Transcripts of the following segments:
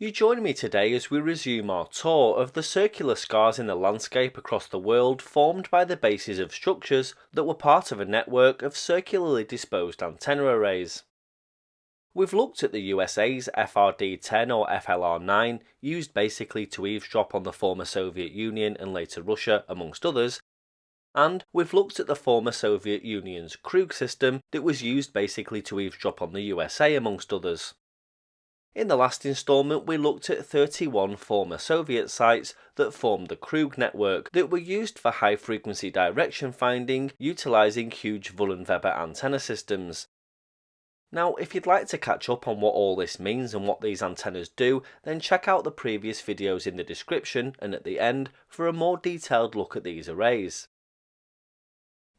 You join me today as we resume our tour of the circular scars in the landscape across the world formed by the bases of structures that were part of a network of circularly disposed antenna arrays. We've looked at the USA's FRD-10 or FLR-9, used basically to eavesdrop on the former Soviet Union and later Russia, amongst others, and we've looked at the former Soviet Union's Krug system that was used basically to eavesdrop on the USA, amongst others. In the last instalment, we looked at 31 former Soviet sites that formed the Krug network that were used for high-frequency direction finding utilising huge Wullenweber antenna systems. Now, if you'd like to catch up on what all this means and what these antennas do, then check out the previous videos in the description and at the end for a more detailed look at these arrays.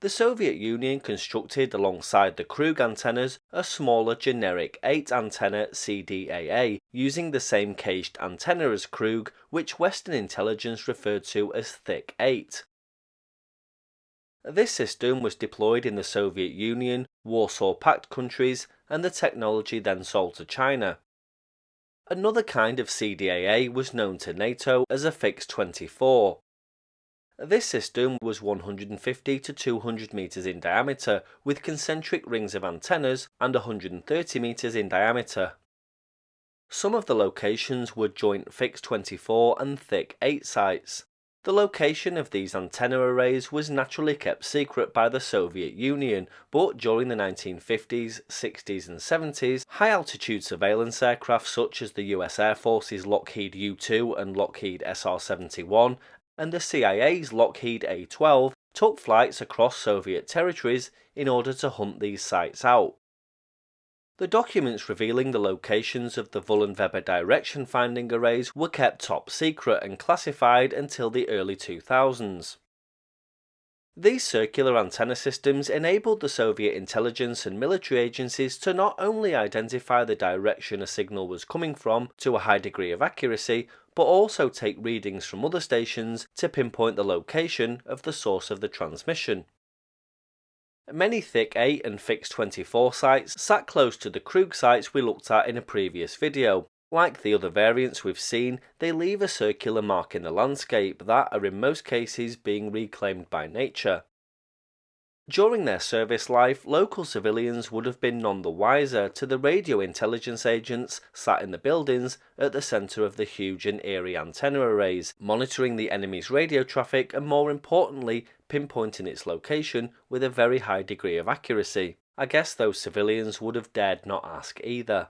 The Soviet Union constructed alongside the Krug antennas a smaller generic 8 antenna CDAA using the same caged antenna as Krug, which Western intelligence referred to as Thick 8. This system was deployed in the Soviet Union, Warsaw Pact countries, and the technology then sold to China. Another kind of CDAA was known to NATO as a Fix 24. This system was 150 to 200 meters in diameter, with concentric rings of antennas and 130 meters in diameter. Some of the locations were joint Fix 24 and Thick 8 sites. The location of these antenna arrays was naturally kept secret by the Soviet Union, but during the 1950s, 60s and 70s, high-altitude surveillance aircraft such as the US Air Force's Lockheed U-2 and Lockheed SR-71 and the CIA's Lockheed A-12 took flights across Soviet territories in order to hunt these sites out. The documents revealing the locations of the Wullenweber direction finding arrays were kept top secret and classified until the early 2000s. These circular antenna systems enabled the Soviet intelligence and military agencies to not only identify the direction a signal was coming from to a high degree of accuracy, but also take readings from other stations to pinpoint the location of the source of the transmission. Many Thick 8 and Fix 24 sites sat close to the Krug sites we looked at in a previous video. Like the other variants we've seen, they leave a circular mark in the landscape that are in most cases being reclaimed by nature. During their service life, local civilians would have been none the wiser to the radio intelligence agents sat in the buildings at the centre of the huge and eerie antenna arrays, monitoring the enemy's radio traffic and, more importantly, pinpointing its location with a very high degree of accuracy. I guess those civilians would have dared not ask either.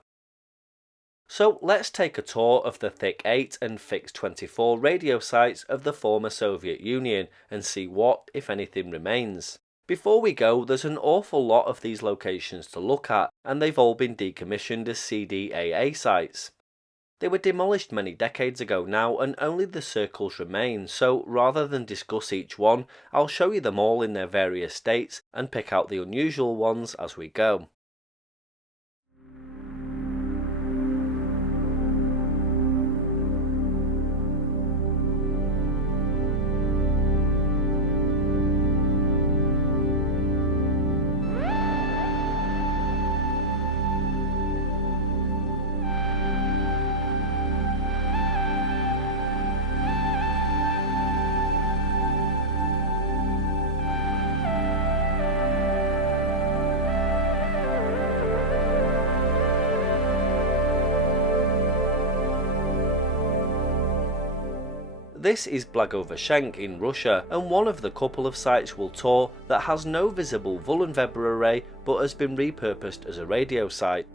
So let's take a tour of the Thick 8 and Fix 24 radio sites of the former Soviet Union and see what, if anything, remains. Before we go, there's an awful lot of these locations to look at, and they've all been decommissioned as CDAA sites. They were demolished many decades ago now, and only the circles remain, so rather than discuss each one, I'll show you them all in their various states and pick out the unusual ones as we go. This is Blagoveshensk in Russia, and one of the couple of sites we'll tour that has no visible Wullenweber array but has been repurposed as a radio site.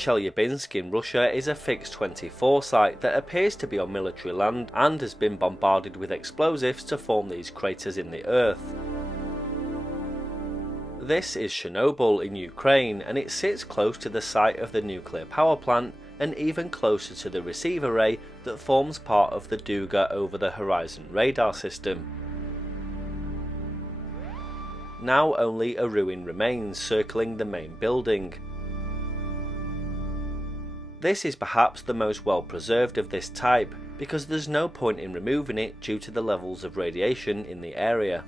Chelyabinsk in Russia is a Fix 24 site that appears to be on military land and has been bombarded with explosives to form these craters in the earth. This is Chernobyl in Ukraine, and it sits close to the site of the nuclear power plant and even closer to the receive array that forms part of the Duga over-the-horizon radar system. Now only a ruin remains circling the main building. This is perhaps the most well preserved of this type, because there's no point in removing it due to the levels of radiation in the area.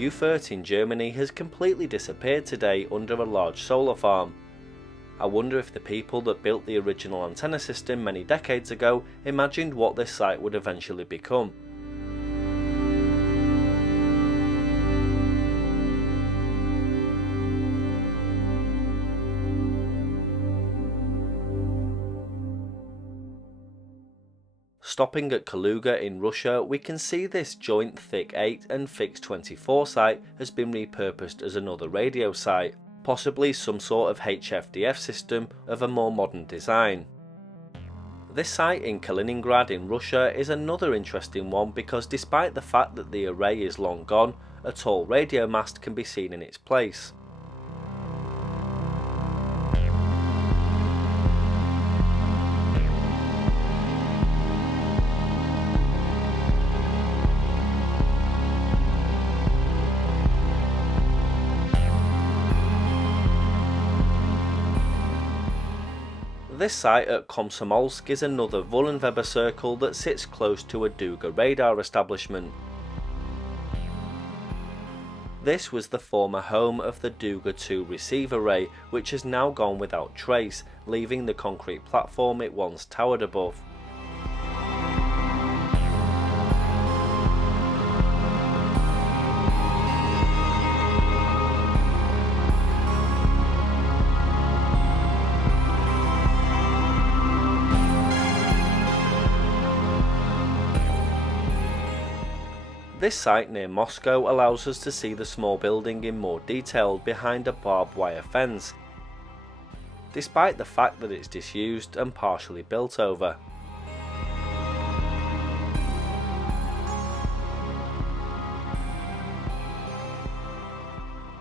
U30 in Germany has completely disappeared today under a large solar farm. I wonder if the people that built the original antenna system many decades ago imagined what this site would eventually become. Stopping at Kaluga in Russia, we can see this joint Thick 8 and Fix 24 site has been repurposed as another radio site, possibly some sort of HFDF system of a more modern design. This site in Kaliningrad in Russia is another interesting one because despite the fact that the array is long gone, a tall radio mast can be seen in its place. This site at Komsomolsk is another Wullenweber circle that sits close to a Duga radar establishment. This was the former home of the Duga 2 receive array, which has now gone without trace, leaving the concrete platform it once towered above. This site near Moscow allows us to see the small building in more detail behind a barbed wire fence, despite the fact that it's disused and partially built over.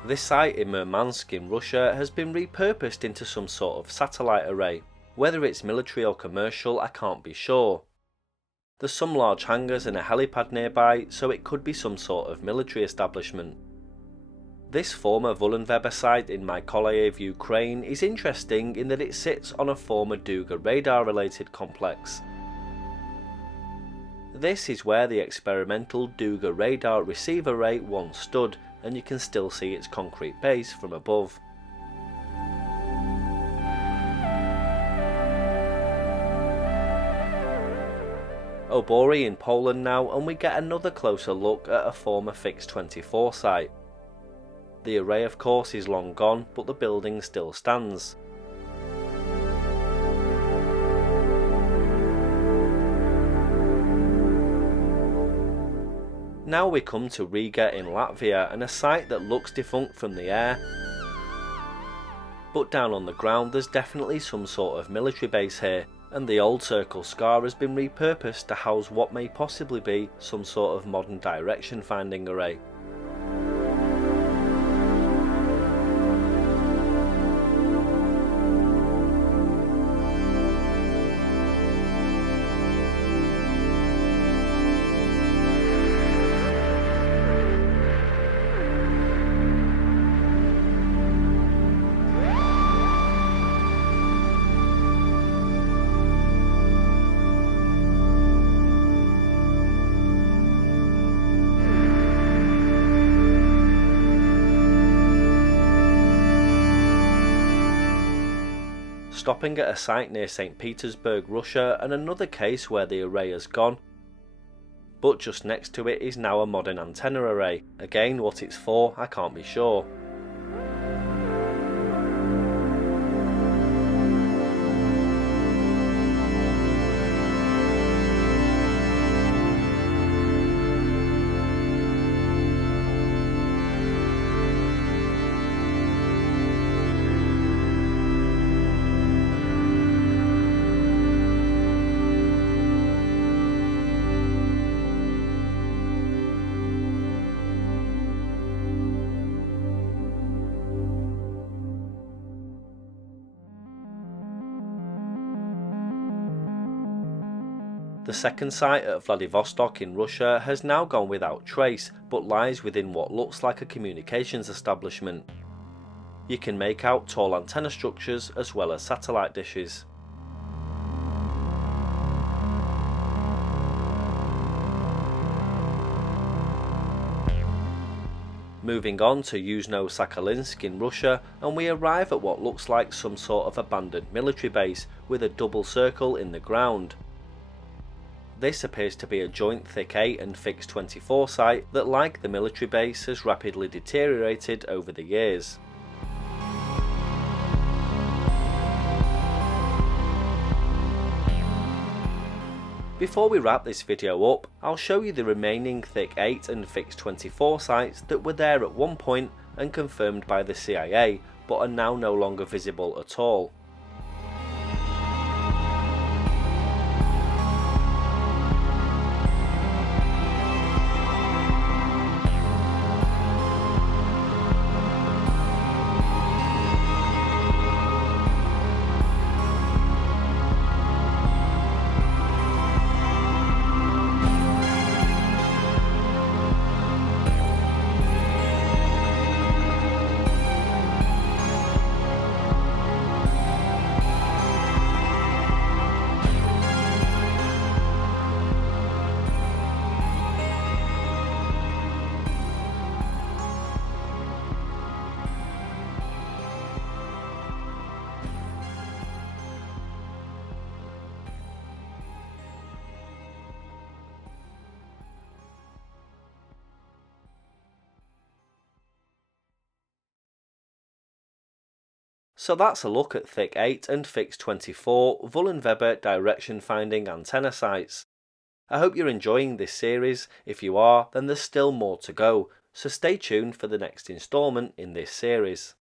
This site in Murmansk in Russia has been repurposed into some sort of satellite array. Whether it's military or commercial, I can't be sure. There's some large hangars and a helipad nearby, so it could be some sort of military establishment. This former Wullenweber site in Mykolaiv, Ukraine is interesting in that it sits on a former Duga radar related complex. This is where the experimental Duga radar receive array once stood, and you can still see its concrete base from above. Obory in Poland now, and we get another closer look at a former Fix 24 site. The array of course is long gone, but the building still stands. Now we come to Riga in Latvia, and a site that looks defunct from the air, but down on the ground there's definitely some sort of military base here. And the old circle scar has been repurposed to house what may possibly be some sort of modern direction finding array. Stopping at a site near St. Petersburg, Russia, and another case where the array has gone, but just next to it is now a modern antenna array. Again, what it's for, I can't be sure. The second site at Vladivostok in Russia has now gone without trace, but lies within what looks like a communications establishment. You can make out tall antenna structures as well as satellite dishes. Moving on to Yuzhno-Sakhalinsk in Russia, and we arrive at what looks like some sort of abandoned military base with a double circle in the ground. This appears to be a joint Thick 8 and Fix 24 site that, like the military base, has rapidly deteriorated over the years. Before we wrap this video up, I'll show you the remaining Thick 8 and Fix 24 sites that were there at one point and confirmed by the CIA, but are now no longer visible at all. So that's a look at Thick 8 and Fix 24 Wullenweber direction finding antenna sites. I hope you're enjoying this series. If you are, then there's still more to go, so stay tuned for the next instalment in this series.